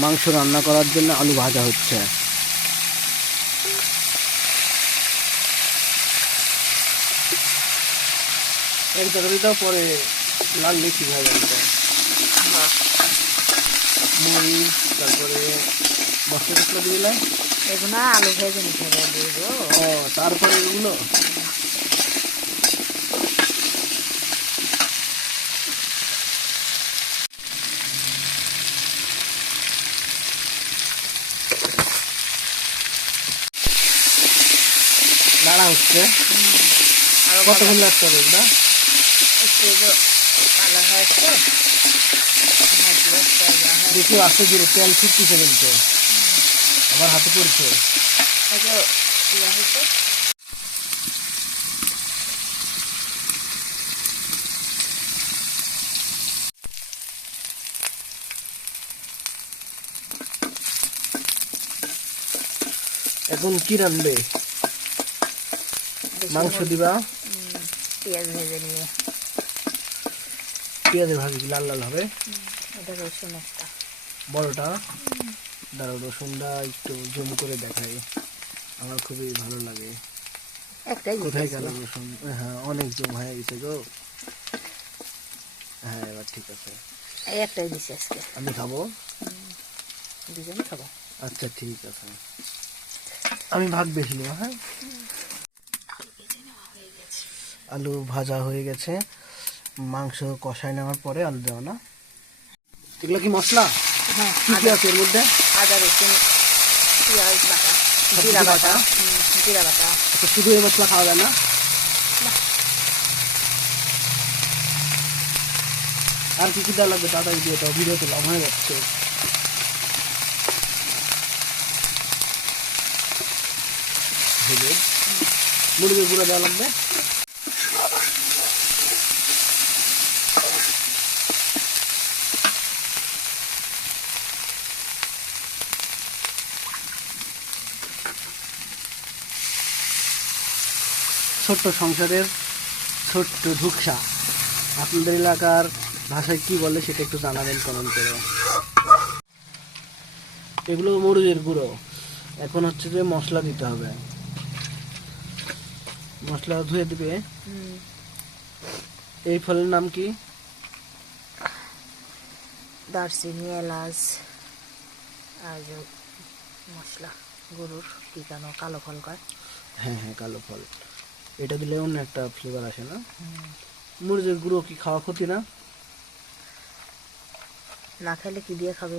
মাংস রান্না করার জন্য আলু ভাজা হচ্ছে। এক তরকারিটাও পরে লাগলে ঠিক হয়ে যাবে। মরিচ তারপরে মশলা টসলা দিলে এগুলো আলু ভেজে নিতে হবে বুঝবো। ও তারপরে এগুলো নাড়া হচ্ছে। কতক্ষণ লাগতে হবে না? একটু কালার হয়েছে দেখি আস্তে ধীরে তেল ফুটতেছে কিন্তু আমার হাতে পড়ছে। এখন কি রান্নবে? মাংস দিবা? পেঁয়াজ ভেজে নিয়ে পেঁয়াজের ভাজি কি লাল লাল হবে? এটা রসুন একটা বড়টা দাঁড়াও, রসুনটা একটু জুম করে দেখাই, আমার খুবই ভালো লাগে। একটাই কোথায় গেল রসুন? হ্যাঁ অনেক জুম হয়ে গেছে গো। হ্যাঁ এবার ঠিক আছে, এই একটাই দিছি আজকে। আমি খাবো? দুজন খাবো। আচ্ছা ঠিক আছে, আমি ভাগ বেশি নেব। হ্যাঁ আলু ভাজা হয়ে গেছে, মাংস কষায় নেওয়ার পরে আলু দেওয়া না? এগুলো কি মশলা? হ্যাঁ কি কি আছে এর মধ্যে? আদা রসুন পেঁয়াজ বাটা সব জিরা কিছু বাটা বাটা? জিরা বাটা। আচ্ছা শুধু এই মশলা খাওয়া যায় না? আর কি কি দেওয়া লাগবে তাড়াতাড়ি দিয়ে দাও, ভিডিওতে লং হয়ে যাচ্ছে। হলুদ, মুরগির গুঁড়ো দেওয়া লাগবে। ছোট্ট সংসারের ছোট্ট ধুকসা, আপনাদের এলাকার ভাষায় কি বলে সেটা একটু জানাবেন কমেন্ট করে। এগুলো মরিচের গুঁড়ো। এখন হচ্ছে যে মশলা দিতে হবে, মশলা ধুয়ে দিবে। এই ফলের নাম কি? দারচিনি এলাচ আর যে মশলা গরুর কি কেন কালো ফল কয়। হ্যাঁ হ্যাঁ কালো ফল, এটা দিলে অন্য একটা ফ্লেভার আসে না? মরিচের গুঁড়ো কি খাওয়া ক্ষতি না? না খেলে কি দিয়ে খাবে?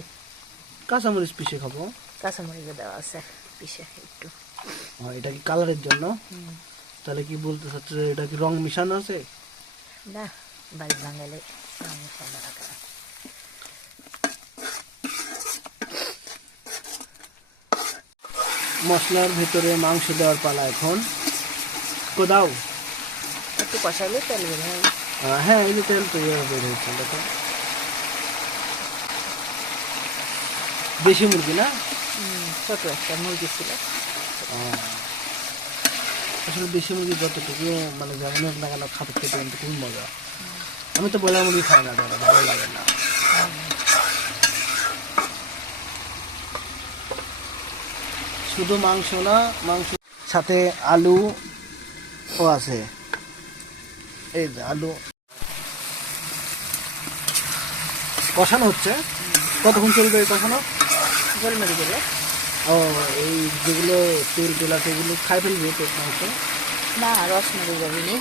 কাঁচামরিচ পিষে খাবো। কাঁচামরিচে দেওয়া আছে পিষে একটু। এটা কি কালারের জন্য? তাহলে কি বলতে চাচ্ছে যে এটা কি রং মিশানো আছে? না বাড়ি বাঙালি মশলা রাখা। মশলার ভেতরে মাংস দেওয়ার পালা এখন। কোদাও একটু কষাইলে তেল বের হয়। হ্যাঁ এই যে তেল তৈরি বের হয়েছে দেখো। দেশি মুরগি না? ছোট একটা মুরগি ছিল। আসলে দেশি মুরগি যতটুকু মানে যেমন হোক না কেন খাবার খেতে কিন্তু খুবই মজা। আমি তো ব্রয়লার মুরগি খাই না, দাদা ভালো লাগে না। শুধু মাংস না, মাংস সাথে আলু ও আছে। এই যে আলু কষানো হচ্ছে। কতক্ষণ চলবে এই কষানো? গোলমরিচ দিলে ও এই যেগুলো তেল টেলা সেগুলো খাই ফেলবে তো মাংস? না রসমরি যাবিনি।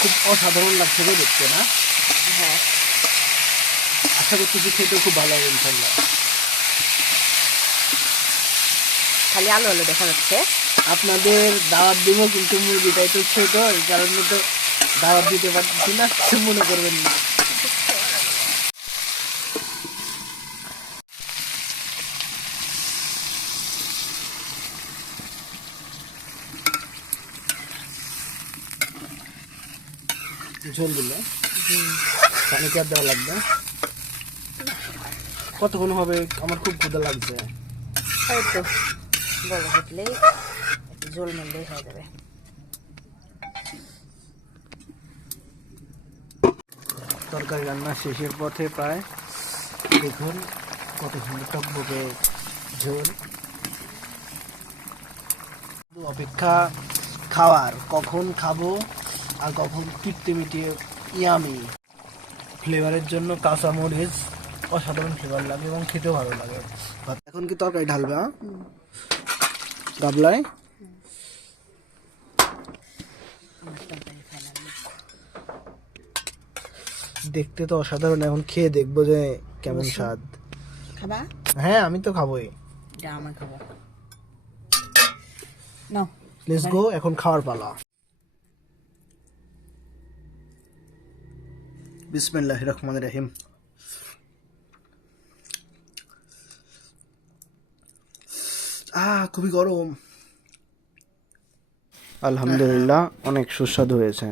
খুব অসাধারণ লাগছে গো দেখতে না? হ্যাঁ আশা করতেছি খেতেও খুব ভালো হবে ইনশাল্লাহ। খালি আলু আলু দেখা যাচ্ছে। আপনাদের দাওয়াত দিব কিন্তু মুরগিটাই তো ছোট, এই কারণে তো দাওয়াত দিতে পারছি না, কিছু মনে করবেন না। ঝোল দিলে পানি কি আর দেওয়া লাগবে? কতক্ষণ হবে? আমার খুব ক্ষুধা লাগছে। এই তো বড় ফুটলেই একটু ঝোল মেললেই হয়ে যাবে। তরকারি রান্না শেষের পথে প্রায়। দেখুন কত সুন্দর টকবকে ঝোল। অপেক্ষা খাওয়ার, কখন খাবো আর কখন তৃপ্তি মিটিয়ে ইয়ামি। ফ্লেভারের জন্য কাঁচামরিচ অসাধারণ ফ্লেভার লাগে এবং খেতেও ভালো লাগে। এখন কি তরকারি ঢালবে? গাবলায় দেখতে তো অসাধারণ, এখন খেয়ে দেখবো যে কেমন স্বাদ। খাবা? হ্যাঁ আমি তো খাবোই। এটা আমি খাবো। নাও লেটস গো, এখন খাওয়ার পালা। বিসমিল্লাহির রহমানির রহিম। খুবই গরম। আলহামদুলিল্লাহ, অনেক সুস্বাদু হয়েছে।